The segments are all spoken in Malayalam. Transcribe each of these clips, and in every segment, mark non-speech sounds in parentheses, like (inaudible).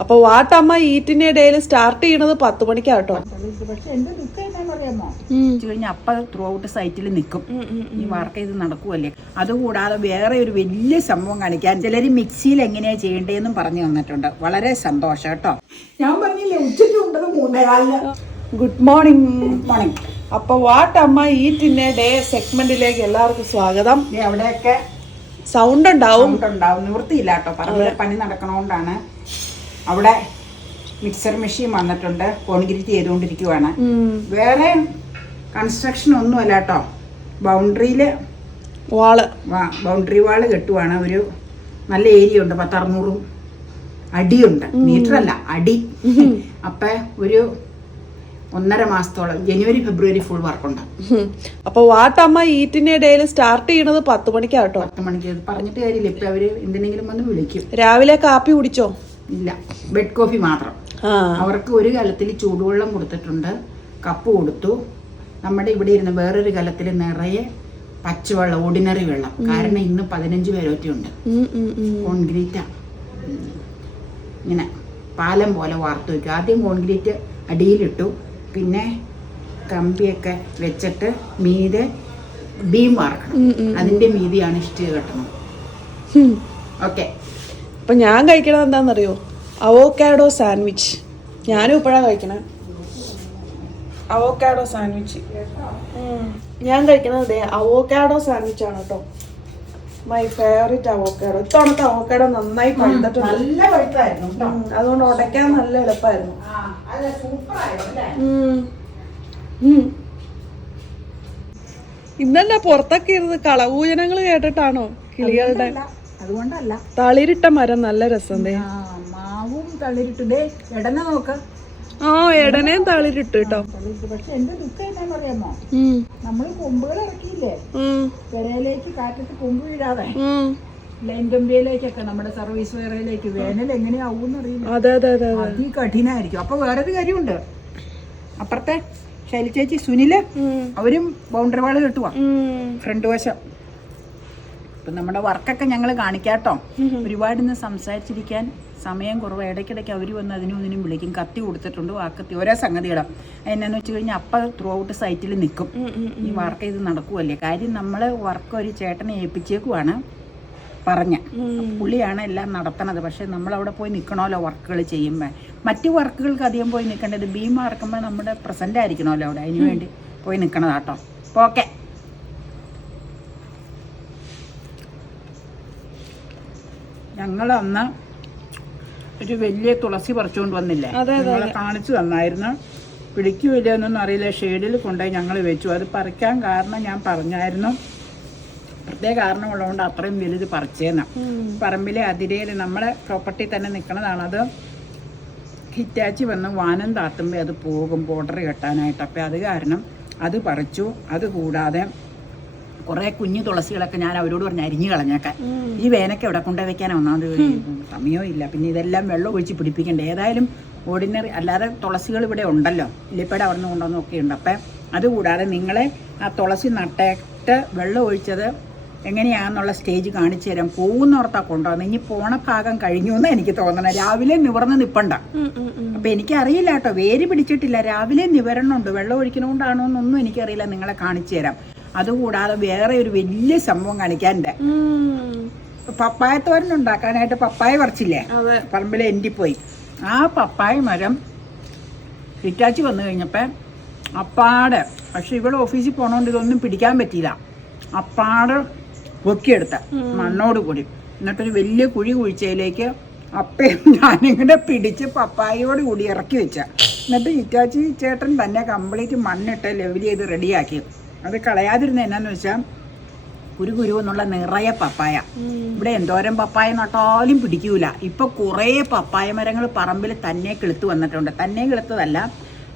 അപ്പൊ വാട്ടമ്മ ഈറ്റിന്റെ ഇടയിൽ സ്റ്റാർട്ട് ചെയ്യണത് പത്ത് മണിക്കാട്ടോ പക്ഷെ എന്റെ ദുഃഖം എന്നാന്ന് അറിയാമോ? വെച്ച് കഴിഞ്ഞാൽ അപ്പ ത്രൂ ഔട്ട് സൈറ്റിൽ നിൽക്കും ഈ വർക്ക് ചെയ്ത് നടക്കുമല്ലേ അതുകൂടാതെ വേറെ ഒരു വലിയ സംഭവം കാണിക്കാൻ ചിലർ മിക്സിയിൽ എങ്ങനെയാ ചെയ്യേണ്ടതെന്നും പറഞ്ഞു തന്നിട്ടുണ്ട്. വളരെ സന്തോഷം കേട്ടോ. ഞാൻ പറഞ്ഞില്ലേ ഉച്ചയ്ക്ക് ഉണ്ടത് ഗുഡ് മോർണിംഗ് മോർണിംഗ് അപ്പൊ വാട്ടമ്മ ഈറ്റിന്റെ ഡേ സെഗ്മെന്റിലേക്ക് എല്ലാവർക്കും സ്വാഗതം. അവിടെയൊക്കെ സൗണ്ട് ഉണ്ടാവും. സൗണ്ട് ഉണ്ടാവും. നിവൃത്തിയില്ല കേട്ടോ പറഞ്ഞ പണി നടക്കണോണ്ടാണ്. അവിടെ മിക്സർ മെഷീൻ വന്നിട്ടുണ്ട് കോൺക്രീറ്റ് ചെയ്തുകൊണ്ടിരിക്കുവാണ്. വേറെ കൺസ്ട്രക്ഷൻ ഒന്നുമല്ല കേട്ടോ. ബൗണ്ടറിയിൽ വാൾ. ബൗണ്ടറി വാൾ കെട്ടുവാണ്. ഒരു നല്ല ഏരിയ ഉണ്ട് പത്തറുന്നൂറും അടിയുണ്ട്. മീറ്റർ അല്ല അടി. അപ്പ ഒരു ഒന്നര മാസത്തോളം ജനുവരി ഫെബ്രുവരി ഫുൾ വർക്കുണ്ട് ഉണ്ട്. അപ്പൊ വാട്ടമ്മ ഈറ്റിന്റെ ഇടയിൽ സ്റ്റാർട്ട് ചെയ്യണത് പത്ത് മണിക്കാട്ടോ പത്ത് മണിക്ക്. പറഞ്ഞിട്ട് കാര്യമില്ല. ഇപ്പൊ അവർ എന്തിനെങ്കിലും വന്ന് വിളിക്കും. രാവിലെ കാപ്പി കുടിച്ചോ? ഇല്ല. ബെഡ് കോഫി മാത്രം. അവർക്ക് ഒരു കലത്തിൽ ചൂടുവെള്ളം കൊടുത്തിട്ടുണ്ട്. കപ്പ് കൊടുത്തു. നമ്മുടെ ഇവിടെ ഇരുന്ന് വേറൊരു കലത്തിൽ നിറയെ പച്ചവെള്ളം ഓർഡിനറി വെള്ളം. കാരണം ഇന്ന് പതിനഞ്ച് പേരൊറ്റയുണ്ട്. കോൺക്രീറ്റാ. ഇങ്ങനെ പാലം പോലെ വാർത്തു വയ്ക്കും ആദ്യം കോൺക്രീറ്റ് അടിയിലിട്ടു. പിന്നെ കമ്പിയൊക്കെ വെച്ചിട്ട് മീതെ ബീം വാർക്കണം. അതിന്റെ മീതിയാണ് ഇഷ്ടിക കെട്ടണം. ഓക്കെ അപ്പൊ ഞാൻ കഴിക്കണത് എന്താണെന്നറിയോ അവോക്കാഡോ സാൻഡ്വിച്ച് ഞാനും ഇപ്പോഴാ കഴിക്കണേ. അവോക്കാഡോ സാൻഡ്വിച്ച് ഞാൻ കഴിക്കണത് ദേ അവോക്കാഡോ സാൻഡ്വിച്ച് ആണ് കേട്ടോ മൈ ഫേവറേറ്റ് അവോക്കാഡോ ഇത്തവണത്തെ അവോക്കാഡോ നന്നായി പഴുത്തിട്ടുണ്ട്. നല്ല പഴുത്തായിരുന്നു അതുകൊണ്ട് ഉടയ്ക്കാൻ നല്ല എളുപ്പമായിരുന്നു ഇന്നല്ല അത് പുറത്തൊക്കെ ഇരുന്ന് കളവൂചനങ്ങൾ കേട്ടിട്ടാണോ കിളികളുടെ? അതുകൊണ്ടല്ല. തളിരിട്ട മരം നല്ല രസം മാവും തളിരിട്ടുണ്ടേ എടനെ നോക്ക. ആ എടനേം തളിരിട്ട് കേട്ടോ പക്ഷെ എന്റെ ദുഃഖം എന്നാന്ന് പറയാമോ നമ്മൾ കൊമ്പുകൾ ഇറക്കിയില്ലേ? പെരയിലേക്ക് കാറ്റത്ത് കൊമ്പ് വീഴാതെ. ലൈൻ കമ്പിയിലേക്കൊക്കെ നമ്മുടെ സർവീസ് വേറയിലേക്ക് വേനൽ എങ്ങനെയാവും അറിയില്ല. അതെ അതെ അതെ അതെ. അതികഠിനായിരിക്കും അപ്പൊ വേറൊരു കാര്യമുണ്ട്. അപ്പുറത്തെ ശൈലി ചേച്ചി സുനിൽ അവരും ബൗണ്ടറി വാൾ കെട്ടുവാ. ഫ്രണ്ട് വശം. ഇപ്പം നമ്മുടെ വർക്കൊക്കെ ഞങ്ങൾ കാണിക്കാട്ടോ. ഒരുപാട് ഇന്ന് സംസാരിച്ചിരിക്കാൻ സമയം കുറവ്. ഇടയ്ക്കിടയ്ക്ക് അവർ വന്ന് അതിനും ഇതിനും വിളിക്കും. കത്തി കൊടുത്തിട്ടുണ്ട് ആ കത്തി ഓരോ സംഗതികളും. എന്നാന്ന് വെച്ച് കഴിഞ്ഞാൽ അപ്പം ത്രൂ ഔട്ട് സൈറ്റിൽ നിൽക്കും ഈ വർക്ക് ഇത് നടക്കുമല്ലേ കാര്യം നമ്മൾ വർക്ക് ഒരു ചേട്ടനെ ഏൽപ്പിച്ചേക്കുവാണ് പറഞ്ഞ. പുള്ളിയാണ് എല്ലാം നടത്തണത്. പക്ഷെ നമ്മളവിടെ പോയി നിൽക്കണമല്ലോ വർക്കുകൾ ചെയ്യുമ്പോൾ മറ്റു വർക്കുകൾക്ക് അധികം പോയി നിൽക്കേണ്ടത് ബീം ഇറക്കുമ്പോൾ നമ്മുടെ പ്രസന്റ് ആയിരിക്കണമല്ലോ അവിടെ അതിനുവേണ്ടി പോയി നിൽക്കണതാട്ടോ അപ്പോൾ ഓക്കെ. ഞങ്ങൾ അന്ന് ഒരു വലിയ തുളസി പറിച്ചുകൊണ്ട് വന്നില്ലേ? നിങ്ങളെ കാണിച്ചു തന്നായിരുന്നു. പിടിക്കൂല എന്നൊന്നും അറിയില്ല. ഷെയ്ഡിൽ കൊണ്ടുപോയി ഞങ്ങൾ വെച്ചു. അത് പറിക്കാൻ കാരണം ഞാൻ പറഞ്ഞായിരുന്നു. പ്രത്യേക കാരണമുള്ളതുകൊണ്ട് അത്രയും വലുത് പറിച്ചേന്ന. പറമ്പിലെ അതിരയിൽ നമ്മുടെ പ്രോപ്പർട്ടി തന്നെ നിൽക്കുന്നതാണ് അത് ഹിറ്റാച്ചി വന്ന് വാനം താത്തുമ്പോൾ അത് പോകും. ബോർഡർ കെട്ടാനായിട്ട്. അപ്പം അത് കാരണം അത് പറിച്ചു. അത് കൂടാതെ കുറേ കുഞ്ഞു തുളസികളൊക്കെ ഞാൻ അവരോട് പറഞ്ഞ് അരിഞ്ഞു കളഞ്ഞേക്കാൻ. ഈ വേനൊക്കെ ഇവിടെ കൊണ്ടുപോയി വെക്കാൻ ഒന്നാമത് സമയവും ഇല്ല. പിന്നെ ഇതെല്ലാം വെള്ളം ഒഴിച്ച് പിടിപ്പിക്കണ്ടേ? ഏതായാലും ഓർഡിനറി അല്ലാതെ തുളസികൾ ഇവിടെ ഉണ്ടല്ലോ. ഇല്ലിപ്പയുടെ അവിടെ നിന്ന് കൊണ്ടുവന്നൊക്കെ ഉണ്ട്. അപ്പം അതുകൂടാതെ നിങ്ങളെ ആ തുളസി നട്ടിട്ട് വെള്ളം ഒഴിച്ചത് എങ്ങനെയാണെന്നുള്ള സ്റ്റേജ് കാണിച്ചു തരാം. പോകുന്നോർത്താ കൊണ്ടുവന്നത് ഇനി പോണ ഭാഗം കഴിഞ്ഞു എന്ന് എനിക്ക് തോന്നണം. രാവിലെ നിവർന്ന് നിപ്പണ്ട. അപ്പം എനിക്കറിയില്ല കേട്ടോ. വേര് പിടിച്ചിട്ടില്ല. രാവിലെ നിവരണമുണ്ട് വെള്ളം ഒഴിക്കണോണ്ടാണോ എന്നൊന്നും എനിക്കറിയില്ല. നിങ്ങളെ കാണിച്ചു തരാം. അതുകൂടാതെ വേറെ ഒരു വലിയ സംഭവം കാണിക്കാനുണ്ട്. പപ്പായത്തോരൻ പപ്പായ തോരൻ ഉണ്ടാക്കാനായിട്ട് പപ്പായ പറിച്ചില്ലേ? അതെ. പറമ്പിലെ എന്റി പോയി ആ പപ്പായ മരം ഹിറ്റാച്ചി വന്നു കഴിഞ്ഞപ്പോൾ അപ്പാടെ പക്ഷെ ഇവിടെ ഓഫീസിൽ പോണോണ്ട് ഇതൊന്നും പിടിക്കാൻ പറ്റിയില്ല. അപ്പാട് പൊക്കിയെടുത്ത മണ്ണോട് കൂടി. എന്നിട്ടൊരു വലിയ കുഴി കുഴിച്ചതിലേക്ക് അപ്പയും ഞാനിങ്ങനെ പിടിച്ച് പപ്പായയോട് കൂടി ഇറക്കി വെച്ച. എന്നിട്ട് ഇറ്റാച്ചി ചേട്ടൻ തന്നെ കംപ്ലീറ്റ് മണ്ണിട്ട് ലെവൽ ചെയ്ത് റെഡിയാക്കി അത് കളയാതിരുന്ന എന്നാന്ന് വെച്ചാൽ ഒരു കുരു എന്നുള്ള നിറയെ പപ്പായ. ഇവിടെ എന്തോരം പപ്പായ നട്ടാലും പിടിക്കൂല. ഇപ്പൊ കുറേ പപ്പായ മരങ്ങൾ പറമ്പിൽ തന്നെ കിളുത്ത് വന്നിട്ടുണ്ട്. തന്നെ കിളുത്തതല്ല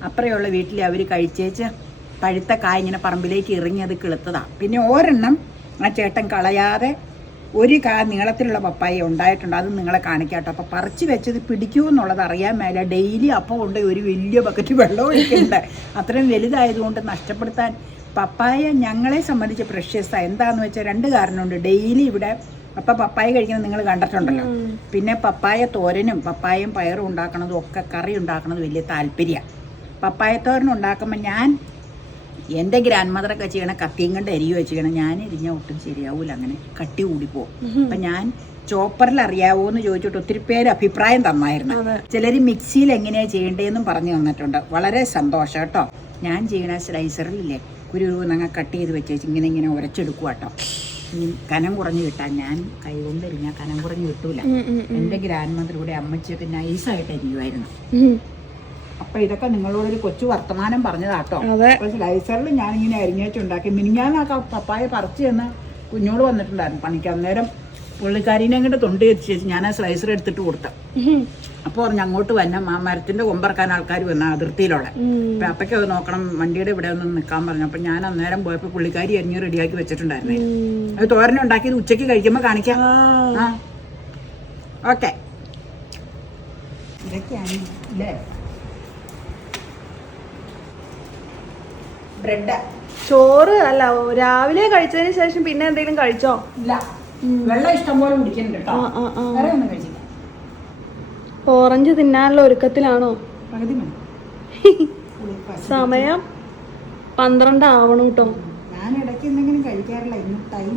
അപ്പറയുള്ള വീട്ടിൽ അവർ കഴിച്ചേച്ച് പഴുത്ത കായ ഇങ്ങനെ പറമ്പിലേക്ക് ഇറങ്ങി അത് കിളുത്തതാ. പിന്നെ ഒരെണ്ണം ആ ചേട്ടൻ കളയാതെ ഒരു കാ നീളത്തിലുള്ള പപ്പായ ഉണ്ടായിട്ടുണ്ട്. അത് നിങ്ങളെ കാണിക്കാട്ടോ. അപ്പോൾ പറിച്ച് വെച്ചത് പിടിക്കൂ എന്നുള്ളത് അറിയാൻ മേല. ഡെയിലി അപ്പം കൊണ്ട് ഒരു വലിയ ബക്കറ്റ് വെള്ളം ഒഴിക്കുന്നുണ്ട് (laughs) അത്രയും വലുതായതുകൊണ്ട് നഷ്ടപ്പെടുത്താൻ പപ്പായ ഞങ്ങളെ സംബന്ധിച്ച് പ്രഷ്യസാണ് എന്താന്ന് വെച്ചാൽ രണ്ട് കാരണമുണ്ട്. ഡെയിലി ഇവിടെ അപ്പം പപ്പായ കഴിക്കുന്നത് നിങ്ങൾ കണ്ടിട്ടുണ്ടല്ലോ. പിന്നെ പപ്പായ തോരനും പപ്പായയും പയറും ഉണ്ടാക്കണതും ഒക്കെ കറി ഉണ്ടാക്കണത് വലിയ താല്പര്യമാണ് പപ്പായ തോരൻ ഉണ്ടാക്കുമ്പോൾ ഞാൻ എന്റെ ഗ്രാൻഡ് മദറൊക്കെ ചെയ്യണ കത്തിയും കണ്ട് അരിയോ ചെയ്യണം ഞാൻ ഇരിഞ്ഞ ഒട്ടും ശരിയാവൂല. അങ്ങനെ കട്ടി കൂടിപ്പോവും അപ്പം ഞാൻ ചോപ്പറിൽ അറിയാവോ എന്ന് ചോദിച്ചിട്ട് ഒത്തിരി പേര് അഭിപ്രായം തന്നായിരുന്നു. ചിലർ മിക്സിയിൽ എങ്ങനെയാണ് ചെയ്യേണ്ടതെന്നും പറഞ്ഞു തന്നിട്ടുണ്ട്. വളരെ സന്തോഷം കേട്ടോ. ഞാൻ ചെയ്യണ സ്ലൈസറിലില്ലേ കുരു നങ്ങ കട്ട് ചെയ്ത് വെച്ചേച്ച് ഇങ്ങനെ ഇങ്ങനെ ഉരച്ചെടുക്കുക കേട്ടോ ഇനി കനം കുറഞ്ഞ് കിട്ടാൻ ഞാൻ കൈകൊണ്ട് എരിഞ്ഞാൽ കനം കുറഞ്ഞ് കിട്ടൂല. എന്റെ ഗ്രാൻഡ് ഉം. എന്റെ ഗ്രാൻഡ് മദറിലൂടെ അമ്മച്ചിയൊക്കെ നൈസായിട്ട് അരിയുമായിരുന്നു ഉം. അപ്പൊ ഇതൊക്കെ നിങ്ങളോടൊരു കൊച്ചു വർത്തമാനം പറഞ്ഞതാട്ടോ. സ്ലൈസറിൽ ഞാനിങ്ങനെ അരിഞ്ഞേച്ചുണ്ടാക്കി മിനിഞ്ഞാന്നൊക്കെ പപ്പായ പറിച്ചു എന്ന് കുഞ്ഞോട് വന്നിട്ടുണ്ടായിരുന്നു പണിക്ക്. അന്നേരം പുള്ളിക്കാരിനെ അങ്ങോട്ട് തൊണ്ട് വെച്ച് ഞാൻ ആ സ്ലൈസർ എടുത്തിട്ട് കൊടുത്ത. അപ്പോൾ പറഞ്ഞു അങ്ങോട്ട് വന്ന ആ മരത്തിന്റെ കൊമ്പറക്കാൻ ആൾക്കാർ വന്ന അതിർത്തിയിലുള്ള. അപ്പൊ അപ്പൊക്കെ അത് നോക്കണം വണ്ടിയുടെ ഇവിടെ ഒന്ന് നിൽക്കാൻ പറഞ്ഞു. അപ്പൊ ഞാൻ അന്നേരം പോയപ്പോൾ പുള്ളിക്കാരി അരിഞ്ഞ് റെഡിയാക്കി വെച്ചിട്ടുണ്ടായിരുന്നേ. അത് തോരൻ ഉണ്ടാക്കിയത് ഉച്ചയ്ക്ക് കഴിക്കുമ്പോൾ കാണിക്കാം. ആ. ഓക്കെ. ഇതൊക്കെയാണ് അല്ലേ ബ്രെഡ്. ചോറ് അല്ല രാവിലെ കഴിച്ചതിന് ശേഷം പിന്നെ എന്തെങ്കിലും കഴിച്ചോ? ഇല്ല. വെള്ളം ഇഷ്ടം പോലെ കുടിക്കുന്നുണ്ട് കേട്ടോ. വേറെ ഒന്നും കഴിച്ചില്ല. ഓറഞ്ച് തിന്നാനുള്ള ഒരുക്കത്തിലാണോ? പകുതി മതി. (laughs) സമയം പന്ത്രണ്ട് ആവണം കേട്ടോ ഞാൻ ഇടയ്ക്ക് എന്തെങ്കിലും കഴിക്കാറില്ല. ഇന്ന് ടൈം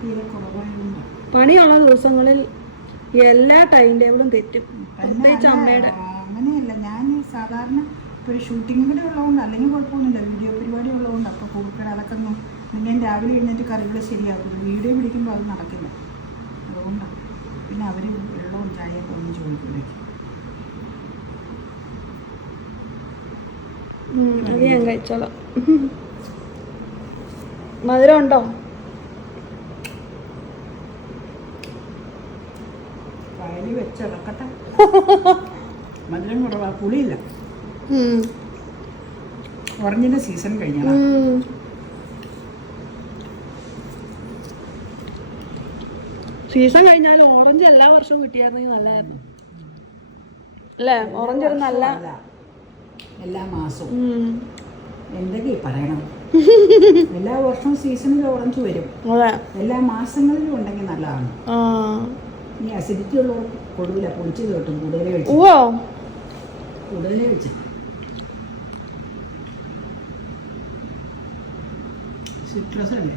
തീരെ കുറവാണ് പണിയുള്ള ദിവസങ്ങളിൽ എല്ലാ ടൈം ടേബിളും തെറ്റും. പ്രത്യേകിച്ച് അമ്മയുടെ. അങ്ങനെയല്ല. ഞാൻ സാധാരണ ഇപ്പോൾ ഒരു ഷൂട്ടിംഗ് കൂടെ ഉള്ളതുകൊണ്ട് അല്ലെങ്കിൽ കുഴപ്പമൊന്നുമില്ല. വീഡിയോ പരിപാടി ഉള്ളതുകൊണ്ട് അപ്പോൾ കൂടുതൽ അതൊക്കെ ഒന്നും പിന്നെ രാവിലെ എഴുന്നേറ്റ് കറികൾ ശരിയാക്കുന്നു. വീഡിയോ പിടിക്കുമ്പോൾ അത് നടക്കില്ല. അതുകൊണ്ടാണ്. പിന്നെ അവർ വെള്ളവും ചായയൊക്കെ ഒന്നും ചോദിക്കില്ലേ ഞാൻ കഴിച്ചോളാം. മധുരം ഉണ്ടോ? വയലിൽ വെച്ചിറക്കട്ടെ മധുരം കുറവാ. പുളിയില്ല. ഉറഞ്ഞിന്റെ സീസൺ കഴിഞ്ഞാൽ സീസൺ കഴിഞ്ഞാൽ ഓറഞ്ച് എല്ലാ വർഷവും കിട്ടിയായിരുന്നെങ്കിൽ നല്ലതായിരുന്നു അല്ലേ? ഓറഞ്ച് ഒരു നല്ല എല്ലാ മാസവും. എന്തൊക്കെ പറയണം? (laughs) എല്ലാ വർഷവും സീസണിൽ ഓറഞ്ച് വരും. അതെ. എല്ലാ മാസങ്ങളിലും ഉണ്ടെങ്കിൽ നല്ലതാണ്. ഇനി ഈ അസിഡിറ്റി ഉള്ളവർക്ക് കൊടുവില്ല. പൊളിച്ച് കേട്ടും. കൂടുതലേ കഴിച്ചു. കൂടുതലേ കഴിച്ചു. സിട്രസ് അല്ലേ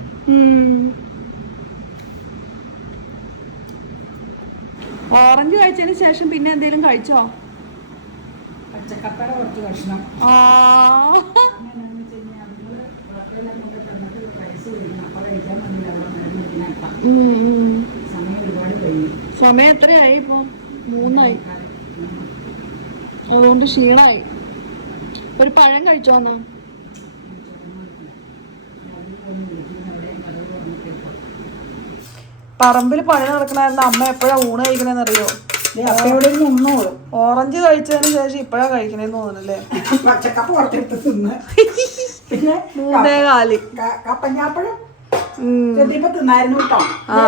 ഓറഞ്ച് കഴിച്ചതിന് ശേഷം പിന്നെ എന്തെങ്കിലും കഴിച്ചോ? പച്ചക്കപ്പയുടെ കുറച്ച് ആ. സമയം എത്രയായി ഇപ്പൊ? മൂന്നായി. അതുകൊണ്ട് ക്ഷീണായി. ഒരു പഴം കഴിച്ചോ പറമ്പിൽ പണി നടക്കണായിരുന്നു. അമ്മ എപ്പോഴാ ഊണ് കഴിക്കണേന്ന് അറിയോ അപ്പയോടെ നിന്നോളൂ ഓറഞ്ച് കഴിച്ചതിന് ശേഷം ഇപ്പഴാ കഴിക്കണേന്ന് തോന്നുന്നല്ലേ? പച്ചക്കപ്പ പുറത്തെടുത്ത് തിന്ന്. പിന്നെ മൂന്നേ കാൽ. ക- കപ്പഞ്ഞാപ്പഴം ഉം. ചെത്തിയപ്പോ തിന്നായിരുന്നു കേട്ടോ. ആ.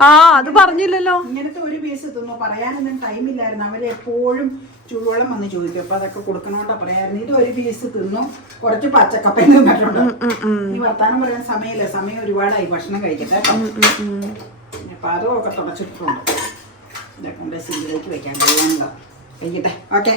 ആ അത് പറഞ്ഞില്ലല്ലോ. ഇങ്ങനത്തെ ഒരു പീസ് തിന്നു. പറയാനൊന്നും ടൈമില്ലായിരുന്നു അവരെപ്പോഴും ചൂടുവെള്ളം വന്ന് ചോദിക്കും. അപ്പൊ അതൊക്കെ കൊടുക്കണോണ്ടാ പറയായിരുന്നു ഇത് ഒരു പീസ് തിന്നു. കുറച്ച് പച്ചക്കപ്പയും തിന്നിട്ടുണ്ട്. ഈ വർത്താനം പറയാൻ സമയമില്ല. സമയം ഒരുപാടായി. ഭക്ഷണം കഴിക്കട്ടെ അപ്പൊ അതും ഒക്കെ തുടച്ചിട്ടുണ്ട്. ഇതൊക്കെ സിംഗിലേക്ക് സിങ്കിലേക്ക് വെക്കാൻ കഴിയാനുള്ള കഴിക്കട്ടെ ഓക്കെ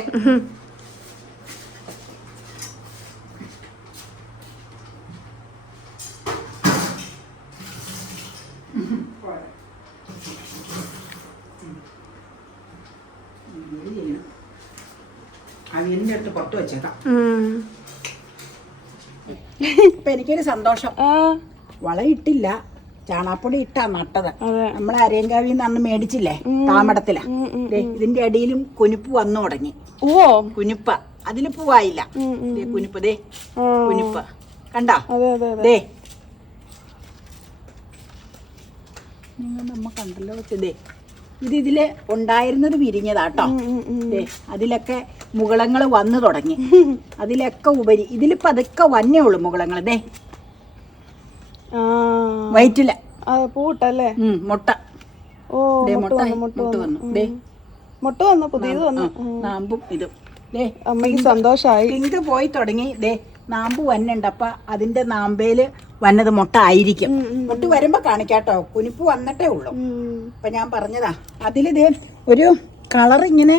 അപ്പൊ എനിക്കൊരു സന്തോഷം. വളയിട്ടില്ല ചാണാപ്പൊടി ഇട്ടാ നട്ടത്. നമ്മളെ അരയങ്കാവിൽ നിന്ന് അന്ന് മേടിച്ചില്ലേ താമടത്തില. ഇതിന്റെ അടിയിലും കുനിപ്പ് വന്നു തുടങ്ങി. ഓ. കുനിപ്പ. അതിൽ പൂവായില്ല. കുനിപ്പ് ദേ. കുനിപ്പ്. കണ്ടാ? ദേ. നിങ്ങൾ നമ്മ കണ്ടല്ലോ ദേ. ഇത് ഇതിൽ ഉണ്ടായിരുന്നത് വിരിഞ്ഞതാട്ടോ അതിലൊക്കെ മുകളങ്ങൾ വന്നു തുടങ്ങി. (laughs) അതിലൊക്കെ ഉപരി ഇതിലിപ്പോ അതൊക്കെ വന്നേ ഉള്ളൂ മുകളങ്ങൾ ദേ. വയറ്റില. പൂട്ടല്ലേ? മുട്ട. ഓ മുട്ട മുട്ട വന്നു ദേ മുട്ട വന്നു. പുതിയത് വന്നു. നാമ്പും ഇതും. ദേ. അമ്മയ്ക്ക് സന്തോഷായി. പിങ്ക് പോയി തുടങ്ങി. ദേ നാമ്പ് വന്നുണ്ട്. അപ്പൊ അതിന്റെ നാമ്പേൽ വന്നത് മുട്ട ആയിരിക്കും. മുട്ട വരുമ്പോ കാണിക്കാട്ടോ. കുനിപ്പ് വന്നിട്ടേ ഉള്ളൂ. അപ്പൊ ഞാൻ പറഞ്ഞതാ. അതിലിതേ ഒരു കളർ ഇങ്ങനെ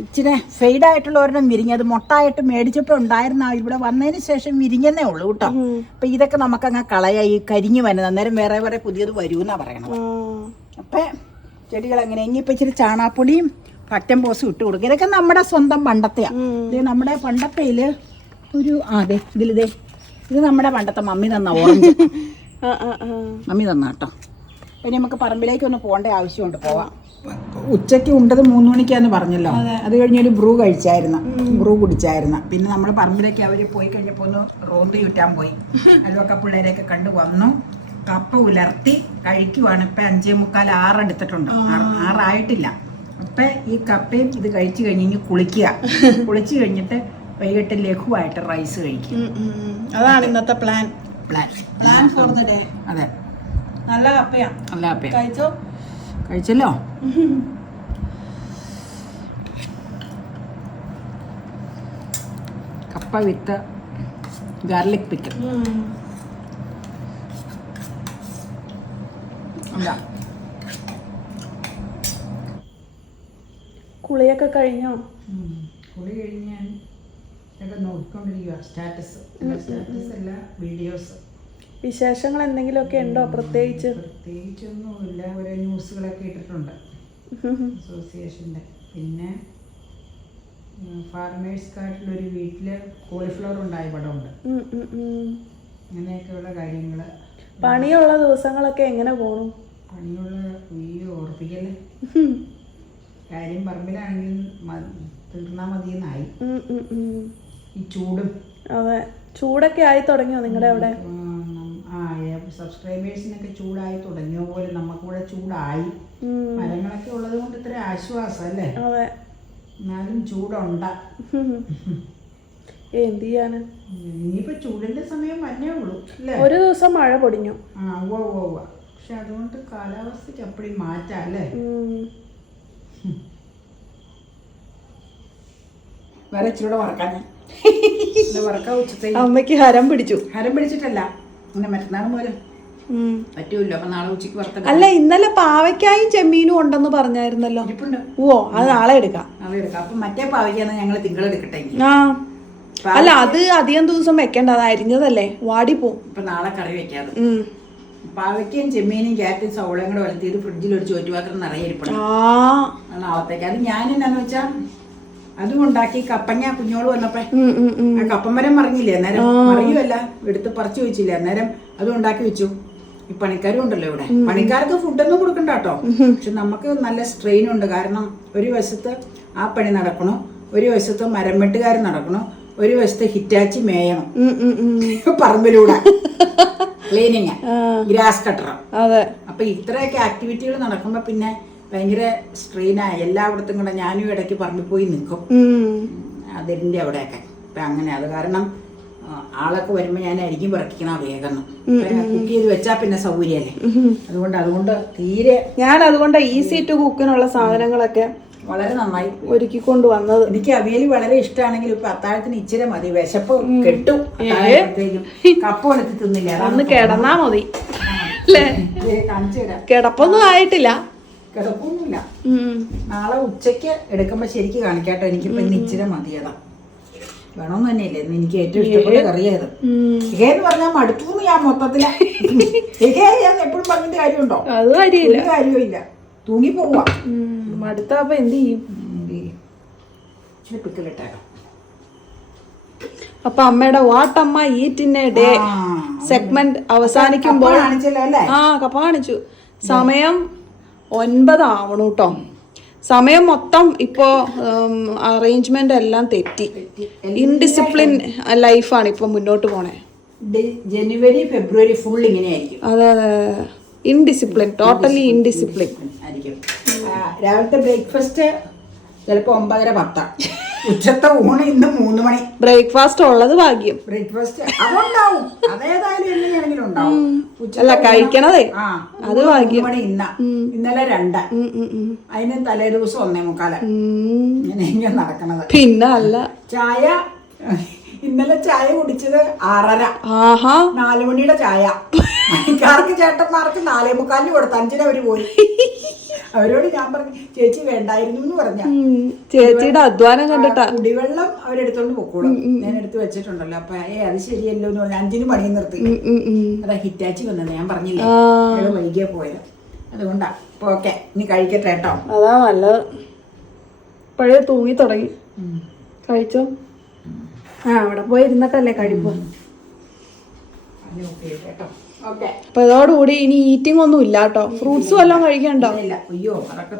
ഇച്ചിരി ഫെയ്ഡായിട്ടുള്ള ഒരെണ്ണം വിരിഞ്ഞത് മൊട്ടായിട്ട് മേടിച്ചപ്പോൾ ഉണ്ടായിരുന്ന ഇവിടെ വന്നതിന് ശേഷം വിരിഞ്ഞെന്നേ ഉള്ളൂ കേട്ടോ. അപ്പൊ ഇതൊക്കെ നമുക്ക് നമുക്കങ്ങ് ഈ കരിഞ്ഞു വരുന്നത് അന്നേരം വേറെ വേറെ പുതിയത് വരൂന്നാ പറയണത്. അപ്പൊ ചെടികൾ എങ്ങനെ ഇനിയിപ്പോ ഇച്ചിരി ചാണാപ്പൊടിയും പറ്റം പോസും ഇട്ട് കൊടുക്കും. ഇതൊക്കെ നമ്മുടെ സ്വന്തം പണ്ടത്തെയാ. ഇത് നമ്മുടെ പണ്ടത്തേൽ ഒരു അതെ ഇതിലിതേ ഇത് നമ്മുടെ പണ്ടത്തെ മമ്മി തന്ന ഓറഞ്ച്. (laughs) മമ്മി തന്ന കേട്ടോ. ഇനി നമുക്ക് പറമ്പിലേക്ക് ഒന്ന് പോകേണ്ട ആവശ്യമുണ്ട് പോവാം. ഉച്ചയ്ക്ക് ഉണ്ടത് മൂന്ന് മണിക്കാന്ന് പറഞ്ഞല്ലോ. അത്. കഴിഞ്ഞൊരു ബ്രൂ കഴിച്ചായിരുന്നു. ബ്രൂ കുടിച്ചായിരുന്നു. പിന്നെ നമ്മൾ പറമ്പിലേക്ക് അവർ പോയി കഴിഞ്ഞപ്പോൾ ഒന്ന് റോന്ത് ചുറ്റാൻ പോയി. അയൽവക്ക പിള്ളേരെയൊക്കെ കണ്ടു വന്നു. കപ്പ ഉലർത്തി കഴിക്കുവാണ്. ഇപ്പം അഞ്ചേ മുക്കാൽ ആറെടുത്തിട്ടുണ്ട് ആറ് ആറായിട്ടില്ല. അപ്പം ഈ കപ്പയും ഇത് കഴിച്ചു കഴിഞ്ഞ് കുളിക്കുക. കുളിച്ചു കഴിഞ്ഞിട്ട് വൈകിട്ട് ലഘുവായിട്ട് റൈസ് കഴിക്കും അതാണ് ഇന്നത്തെ plan plan plan for the day അതെ. നല്ല കപ്പയാ. നല്ല കപ്പ കഴിച്ചോ? കഴിച്ചല്ലോ? കപ്പ വിത്ത് ഗാർലിക് പിക്ക്. കുളിയൊക്കെ കഴിഞ്ഞോ? കുളി കഴിഞ്ഞ് ഞാൻ നോക്കിക്കൊണ്ടിരിക്കുക സ്റ്റാറ്റസ്. സ്റ്റാറ്റസ് അല്ല വീഡിയോസ്. വിശേഷങ്ങൾ എന്തെങ്കിലുമൊക്കെ ഉണ്ടോ പ്രത്യേകിച്ച്? പ്രത്യേകിച്ചൊന്നുമില്ല. ഓരോ ന്യൂസുകളൊക്കെ ഇട്ടിട്ടുണ്ട് അസോസിയേഷന്റെ. പിന്നെ ഫാർമേഴ്സ് കാർട്ടിലൊരു വീട്ടിൽ കോളിഫ്ലവർ ഉണ്ടായ പടമുണ്ട്. അങ്ങനെയൊക്കെയുള്ള കാര്യങ്ങൾ പണിയുള്ള ദിവസങ്ങളൊക്കെ എങ്ങനെ പോണു പണിയുള്ള വീഡിയോ ഓർപ്പിക്കല്ലേ കാര്യം പറമ്പിലാണെങ്കിൽ തീർന്നാ മതിയെന്നായി. ഈ ചൂടും. അതെ. ചൂടൊക്കെ ആയി തുടങ്ങിയോ നിങ്ങളുടെ അവിടെ സബ്സ്ക്രൈബേഴ്സിനൊക്കെ ചൂടായി തുടങ്ങിയ പോലെ നമുക്കിവിടെ ചൂടായി. മരങ്ങളൊക്കെ ഉള്ളത് കൊണ്ട് ഇത്ര ആശ്വാസം അല്ലേ? എന്നാലും ചൂടുണ്ട. (laughs) എന്ത് ചെയ്യാന്? ഇനിയിപ്പോ ചൂടിന്റെ സമയം വന്നേ ഉള്ളൂ അല്ലേ? ഒരു ദിവസം മഴ പൊടിഞ്ഞു. ആ ഉവ്വ ഉവ്വ ഉവ്വ. പക്ഷെ അതുകൊണ്ട് കാലാവസ്ഥയ്ക്ക് അപ്പടി മാറ്റാം അല്ലേ. വേറെ ഇച്ചിരൂടെ വറക്കാൻ (laughs) അമ്മയ്ക്ക് ഹരം പിടിച്ചു. ഹരം പിടിച്ചിട്ടല്ല. അങ്ങനെ മറ്റന്നാൾ പോലും ഉം. പറ്റൂല്ലോ. അപ്പൊ നാളെ ഉച്ചയ്ക്ക് വറുത്ത അല്ല ഇന്നലെ പാവയ്ക്കായും ചെമ്മീനും ഉണ്ടെന്ന് പറഞ്ഞായിരുന്നല്ലോ. ഓ അത് നാളെ എടുക്കാം. നാളെ എടുക്കാം. അപ്പൊ മറ്റേ പാവയ്ക്കാന്ന് ഞങ്ങൾ തിങ്കളെടുക്കട്ടെ ഇനി. ആ. അല്ല അത് അധികം ദിവസം വെക്കണ്ട. അത് അരിഞ്ഞതല്ലേ? വാടിപ്പോവും ഇപ്പൊ നാളെ കറി വെക്കാതെ. പാവയ്ക്കയും ചെമ്മീനും ക്യാരറ്റും സവോളയും കൂടെ വലത്തിയത് ഫ്രിഡ്ജിൽ ഒരു ചോറ്റുപാത്രം നിറയെ ഇരിപ്പുണ്ട്. ആ. നാളത്തേക്ക്. അത് ഞാൻ എന്നാന്ന് വെച്ചാ അതും ഉണ്ടാക്കി കപ്പങ്ങ കുഞ്ഞോൾ വന്നപ്പോ. ആ കപ്പമരം മറിഞ്ഞില്ലേ? അന്നേരം മറിയുമല്ല എടുത്ത് പറിച്ചു വെച്ചില്ല? അന്നേരം അതും ഉണ്ടാക്കി വെച്ചു. ഈ പണിക്കാരും ഉണ്ടല്ലോ ഇവിടെ. പണിക്കാർക്ക് ഫുഡൊന്നും കൊടുക്കണ്ട കേട്ടോ. പക്ഷെ നമുക്ക് നല്ല സ്ട്രെയിൻ ഉണ്ട്. കാരണം ഒരു വശത്ത് ആ പണി നടക്കണോ ഒരു വശത്ത് മരം വെട്ടുകാർ നടക്കണോ ഒരു വശത്ത് ഹിറ്റാച്ചി മേയണം. (laughs) പറമ്പിലൂടെ. ക്ലീനിങ് ഗ്രാസ് കട്ടറം അപ്പൊ ഇത്രയൊക്കെ ആക്ടിവിറ്റികൾ നടക്കുമ്പോ പിന്നെ ഭയങ്കര സ്ട്രെയിനായി എല്ലായിടത്തും കൂടെ ഞാനും ഇടയ്ക്ക് പറഞ്ഞു പോയി നിൽക്കും. അതിന്റെ അവിടെയൊക്കെ. അപ്പം അങ്ങനെ അത് കാരണം ആളൊക്കെ വരുമ്പോൾ ഞാൻ അരിക്കും പറക്കിക്കണം വേഗം. കുക്ക് ചെയ്ത് വെച്ചാൽ പിന്നെ സൗകര്യമല്ലേ? അതുകൊണ്ട് അതുകൊണ്ട് തീരെ ഞാൻ അതുകൊണ്ട് ഈസി ടു കുക്കിനുള്ള സാധനങ്ങളൊക്കെ വളരെ നന്നായി. ഒരുക്കിക്കൊണ്ട് വന്നത്. എനിക്ക് അവിയൽ വളരെ ഇഷ്ടമാണെങ്കിൽ ഇപ്പൊ അത്താഴത്തിന് ഇച്ചിരി മതി. വിശപ്പ് കെട്ടും. കപ്പ എടുത്ത് തിന്നില്ല. അന്ന് കിടന്നാ മതി. കിടപ്പൊന്നും ആയിട്ടില്ല. കിടപ്പൊന്നുമില്ല ഉം. നാളെ ഉച്ചയ്ക്ക് എടുക്കുമ്പോൾ ശരിക്ക് കാണിക്കാട്ടോ എനിക്കിപ്പോ ഇന്ന് ഇച്ചിരി മതിയതാ. വേണമെന്ന് തന്നെയല്ലേ ഇന്ന് എനിക്ക് ഏറ്റവും ഇഷ്ടപ്പെട്ട കറിയായത് ഇഹേന്ന് എന്ന് പറഞ്ഞാൽ മടുത്തു ഞാൻ മൊത്തത്തിൽ. ഇഹേ ഞാൻ എപ്പോഴും പറഞ്ഞിട്ട് കാര്യമുണ്ടോ? അത് കാര്യമില്ല. തൂങ്ങി പോവാ ഉം. അടുത്താവുമ്പോ എന്ത് ചെയ്യും? ഇച്ചിരി അപ്പൊ അമ്മയുടെ വാട്ടമ്മ ഈറ്റിന്റെ ഡേ സെഗ്മെന്റ് അവസാനിക്കുമ്പോൾ ആ കപ്പ കാണിച്ചു. സമയം ഒൻപത് ആവണു കേട്ടോ സമയം മൊത്തം ഇപ്പോ അറേഞ്ച്മെന്റ് എല്ലാം തെറ്റി. ഇൻഡിസിപ്ലിൻ ലൈഫാണ് ഇപ്പൊ മുന്നോട്ട് പോണേ. ജനുവരി ഫെബ്രുവരി ഫുൾ ഇങ്ങനെയായിരിക്കും. അതെ അതെ ഇൻഡിസിപ്ലിൻ ടോട്ടലി ഇൻഡിസിപ്ലിൻ ആയിരിക്കും. രാവിലത്തെ ബ്രേക്ക്ഫാസ്റ്റ് ചിലപ്പോ ഒമ്പതര പത്ത. ഉച്ചത്തെ ഊണ് ഇന്ന് മൂന്ന് മണി. ബ്രേക്ക്ഫാസ്റ്റ് ഉള്ളത് ഭാഗ്യം. ബ്രേക്ക്ഫാസ്റ്റ് അതുണ്ടാവും. അതേതായാലും എങ്ങനെയാണെങ്കിലും ഉണ്ടാവും. അല്ല കഴിക്കണതേ. അത് ഭാഗ്യം. മണി ഇന്ന. ഇന്നലെ രണ്ട്. അതിന് തലേ ദിവസം ഒന്നേ മുക്കാല. നടക്കണത്. പിന്നെ അല്ല. ചായ ഇന്നലെ ചായ കുടിച്ചത് ആറര. ആഹാ. നാലു മണിയുടെ ചായ. പണിക്കാർക്ക് ചേട്ടന്മാർക്ക് നാലേ മുക്കാലിന് കൊടുത്ത അഞ്ചിന് അവർ പോയി. അവരോട് ഞാൻ പറഞ്ഞു ചേച്ചി വേണ്ടായിരുന്നു എന്ന് പറഞ്ഞ. ചേച്ചിയുടെ അധ്വാനം കണ്ടിട്ടാ. കുടിവെള്ളം അവരെടുത്തോണ്ട് പൊക്കോളും. ഞാൻ എടുത്ത് വെച്ചിട്ടുണ്ടല്ലോ. അപ്പൊ ഏ അത് ശരിയല്ലോ എന്ന് പറഞ്ഞു അഞ്ചിന് പണി നിർത്തി. അതാ ഹിറ്റാച്ചി വന്നത്. ഞാൻ പറഞ്ഞില്ലേ ആ. അയാൾ വൈകിയ പോയത്. അതുകൊണ്ടാ. അപ്പൊ ഓക്കെ ഇനി കഴിക്കട്ടെ കേട്ടോ. അതാ നല്ലത്. പഴയ തൂങ്ങി തുടങ്ങി. കഴിച്ചോ? ആ അവിടെ പോയി ഇരുന്നിട്ടല്ലേ കഴിപ്പ് അപ്പൊ ഇതോടുകൂടി ഇനി ഈറ്റിംഗ് ഒന്നും ഇല്ല കേട്ടോ. ഫ്രൂട്ട്സ് വല്ലതും കഴിക്കണ്ടോ? അയ്യോ അതൊക്കെ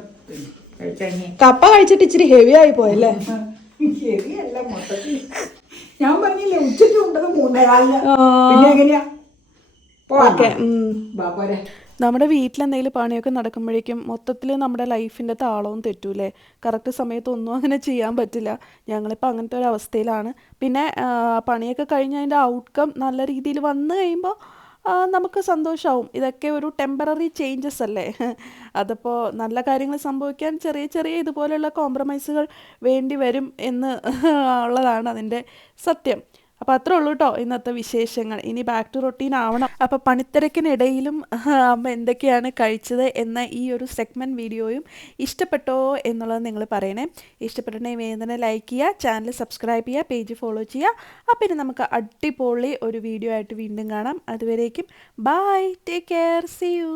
കപ്പ കഴിച്ചിട്ട് ഇച്ചിരി ഹെവി ആയി പോയല്ലേ? മൊത്തത്തിൽ ഞാൻ പറഞ്ഞില്ലേ ഉച്ചയ്ക്ക് ഉണ്ടത് മൂന്നേ കാലിന്. ആ. പിന്നെ എങ്ങനെയാ? ഓക്കെ ബാപ്പോരെ നമ്മുടെ വീട്ടിലെന്തെങ്കിലും പണിയൊക്കെ നടക്കുമ്പോഴേക്കും മൊത്തത്തിൽ നമ്മുടെ ലൈഫിന്റെ താളവും തെറ്റൂലേ കറക്റ്റ് സമയത്തൊന്നും അങ്ങനെ ചെയ്യാൻ പറ്റില്ല. ഞങ്ങളിപ്പോൾ അങ്ങനത്തെ ഒരു അവസ്ഥയിലാണ്. പിന്നെ പണിയൊക്കെ കഴിഞ്ഞ് അതിന്റെ ഔട്ട്കം നല്ല രീതിയിൽ വന്നു കഴിയുമ്പോൾ നമുക്ക് സന്തോഷമാവും ഇതൊക്കെ ഒരു ടെമ്പററി ചേഞ്ചസ് അല്ലേ? അതിപ്പോൾ നല്ല കാര്യങ്ങൾ സംഭവിക്കാൻ ചെറിയ ചെറിയ ഇതുപോലെയുള്ള കോംപ്രമൈസുകൾ വേണ്ടി വരും എന്ന് ഉള്ളതാണ് അതിന്റെ സത്യം. അപ്പോൾ അത്രേ ഉള്ളൂ കേട്ടോ ഇന്നത്തെ വിശേഷങ്ങൾ. ഇനി ബാക്ക് ടു റൊട്ടീൻ ആവണം. അപ്പോൾ പണിത്തിരക്കിനിടയിലും അമ്മ എന്തൊക്കെയാണ് കഴിച്ചത് എന്ന ഈ ഒരു സെഗ്മെന്റ് വീഡിയോയും ഇഷ്ടപ്പെട്ടോ എന്നുള്ളത് നിങ്ങൾ പറയണേ. ഇഷ്ടപ്പെട്ടിട്ടുണ്ടെങ്കിൽ വേദന ലൈക്ക് ചെയ്യുക ചാനൽ സബ്സ്ക്രൈബ് ചെയ്യുക പേജ് ഫോളോ ചെയ്യുക. അപ്പോൾ ഇനി നമുക്ക് അടിപൊളി ഒരു വീഡിയോ ആയിട്ട് വീണ്ടും കാണാം. അതുവരേക്കും bye take care see you